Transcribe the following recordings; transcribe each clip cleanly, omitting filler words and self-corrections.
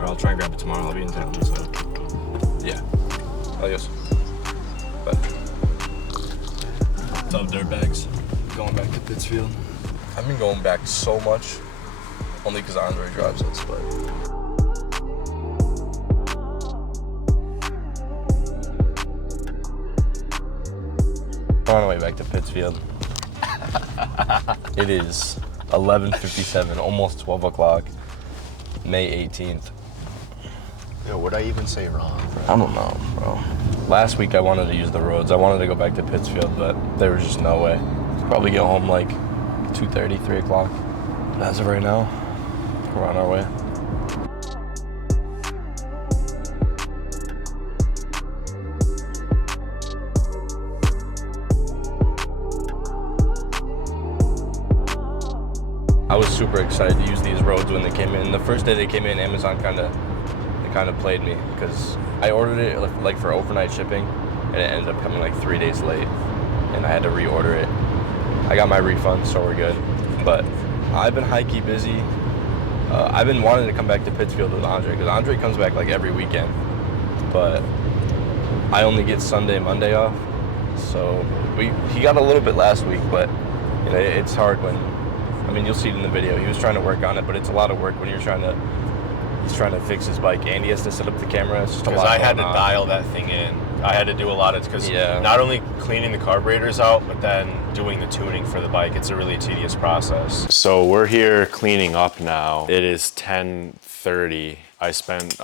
Or I'll try and grab it tomorrow. I'll be in town, so yeah. Adios. Bye. What's up, dirtbags? Going back to Pittsfield. I've been going back so much, only because Andre drives us, but. We're on our way back to Pittsfield. It is 11:57, almost 12 o'clock, May 18th. Yo, what'd I even say wrong, bro? I don't know, bro. Last week I wanted to use the roads. I wanted to go back to Pittsfield, but there was just no way. Probably get home like 2:30, 3 o'clock. But as of right now, we're on our way. I was super excited to use these roads when they came in. The first day they came in, Amazon kind of played me because I ordered it like for overnight shipping, and it ended up coming like 3 days late, and I had to reorder it. I got my refund, so we're good. But I've been high-key busy. I've been wanting to come back to Pittsfield with Andre because Andre comes back like every weekend, but I only get Sunday, Monday off. So he got a little bit last week, but you know, it's hard when. I mean, you'll see it in the video. He was trying to work on it, but it's a lot of work when he's trying to fix his bike, and he has to set up the camera. It's just a lot. Because I had to dial that thing in. I had to do a lot of, because not only cleaning the carburetors out, but then doing the tuning for the bike. It's a really tedious process. So we're here cleaning up now. It is 10:30. I spent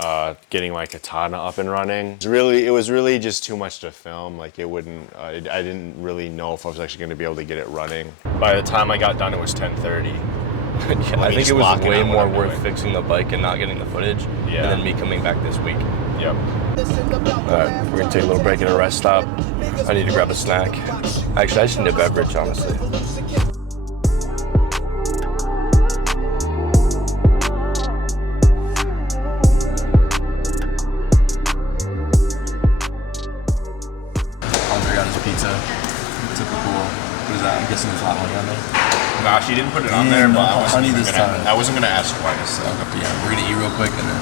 getting my Katana up and running. It was really just too much to film. Like it wouldn't, I didn't really know if I was actually gonna be able to get it running. By the time I got done, it was 10:30. Yeah, I think it was way more worth fixing the bike and not getting the footage than then me coming back this week. Yep. Alright, we're gonna take a little break at a rest stop. I need to grab a snack. Actually, I just need a beverage, honestly. Andre got his pizza. Typical. What is that? I'm guessing there's hot honey on there. Nah, she didn't put it on there, but I wasn't gonna ask twice. So. Yeah, we're gonna eat real quick and then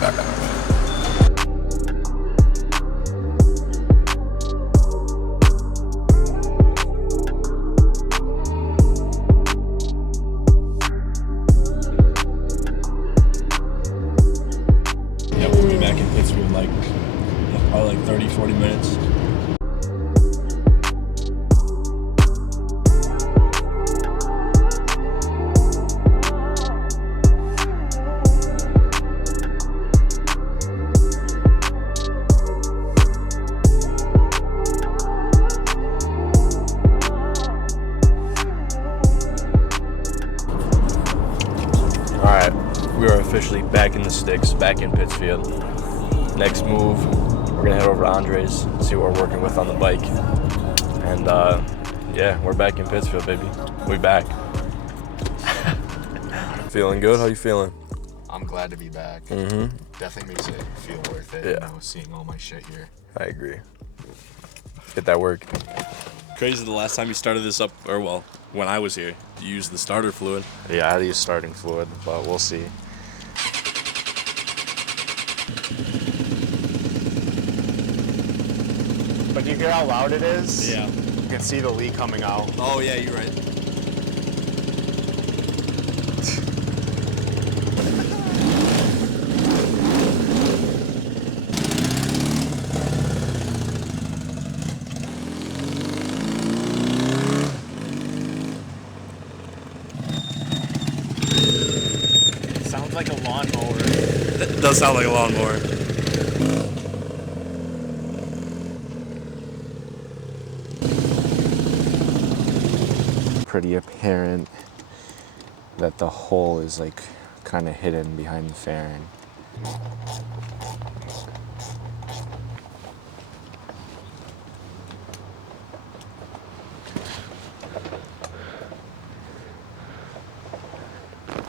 back on our way. Yeah, we'll be back in Pittsfield like probably like 30, 40 minutes. We are officially back in the sticks, back in Pittsfield. Next move, we're gonna head over to Andre's, see what we're working with on the bike. And yeah, we're back in Pittsfield, baby. We back. Feeling good? How you feeling? I'm glad to be back. Mm-hmm. Definitely makes it feel worth it, yeah. You know, seeing all my shit here. I agree. Get that work. Crazy the last time you started this up, or well, when I was here, you used the starter fluid. Yeah, I had to use starting fluid, but we'll see. But do you hear how loud it is? Yeah. You can see the leak coming out. Oh yeah, you're right. Sounds like a lawnmower. It does sound like a lawnmower. Pretty apparent that the hole is like kind of hidden behind the fairing.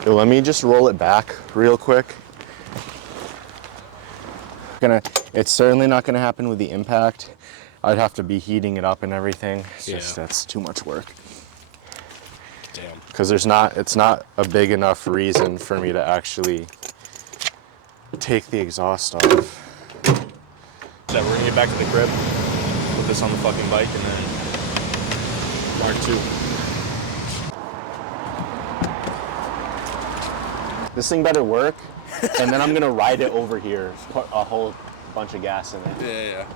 So let me just roll it back real quick. It's certainly not gonna happen with the impact. I'd have to be heating it up and everything. It's just, that's too much work. Damn. Because it's not a big enough reason for me to actually take the exhaust off. That we're gonna get back to the crib, put this on the fucking bike, and then Mark 2. This thing better work, and then I'm gonna ride it over here, put a whole bunch of gas in it. Yeah.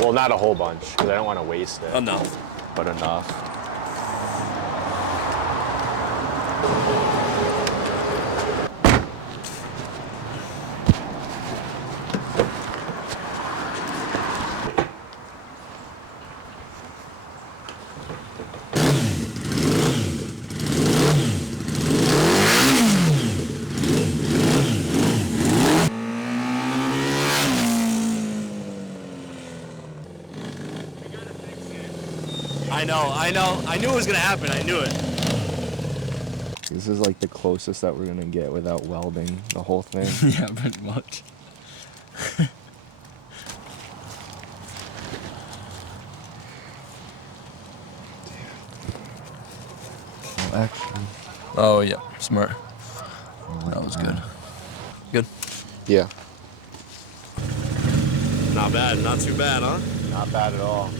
Well, not a whole bunch, because I don't want to waste it. Enough. But enough. I know. I knew it was gonna happen. I knew it. This is like the closest that we're gonna get without welding the whole thing. Yeah, pretty much. Action. Oh yeah, smart. That was good. Good. Yeah. Not bad. Not too bad, huh? Not bad at all.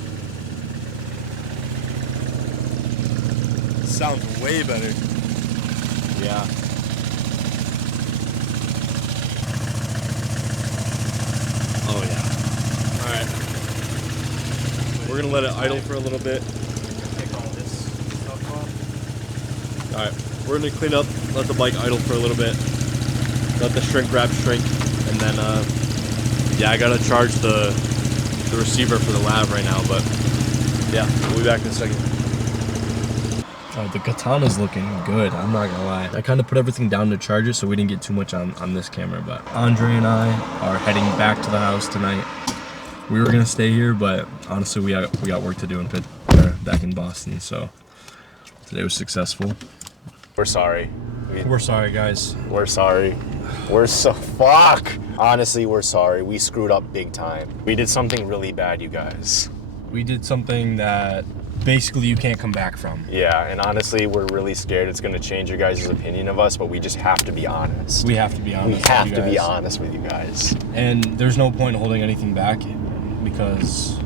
Sounds way better. Yeah. Oh yeah. All right. We're gonna let it idle for a little bit. Take all this stuff off. All right. We're gonna clean up, let the bike idle for a little bit, let the shrink wrap shrink, and then yeah, I gotta charge the receiver for the lav right now, but yeah, we'll be back in a second. The Katana's looking good, I'm not gonna lie. I kind of put everything down to charge it so we didn't get too much on this camera, but Andre and I are heading back to the house tonight. We were gonna stay here, but honestly we got work to do in back in Boston, so today was successful. We're sorry. We're sorry, guys. We're sorry. We're so fuck. Honestly, we're sorry. We screwed up big time. We did something really bad, you guys. We did something that basically you can't come back from. Yeah, and honestly, we're really scared it's gonna change your guys' opinion of us, but we just have to be honest. We have to be honest. We have to be honest with you guys. And there's no point in holding anything back because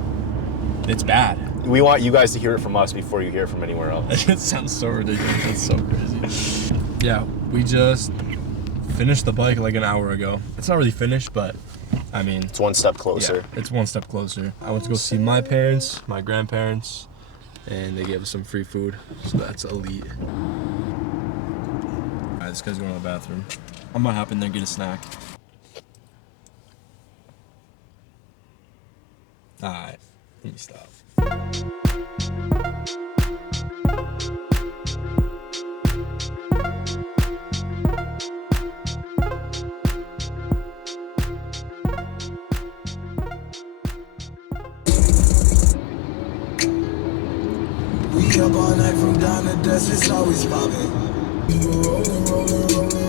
it's bad. We want you guys to hear it from us before you hear it from anywhere else. It sounds so ridiculous. It's so crazy. Yeah, we just finished the bike like an hour ago. It's not really finished, but I mean, It's one step closer. yeah, it's one step closer. I went to go see my parents, my grandparents, and they gave us some free food, so that's elite. Alright, this guy's going to the bathroom. I'm gonna hop in there and get a snack. Alright, let me stop. We up all night from dawn to dusk, it's always poppin'. Rolling, rolling, rolling.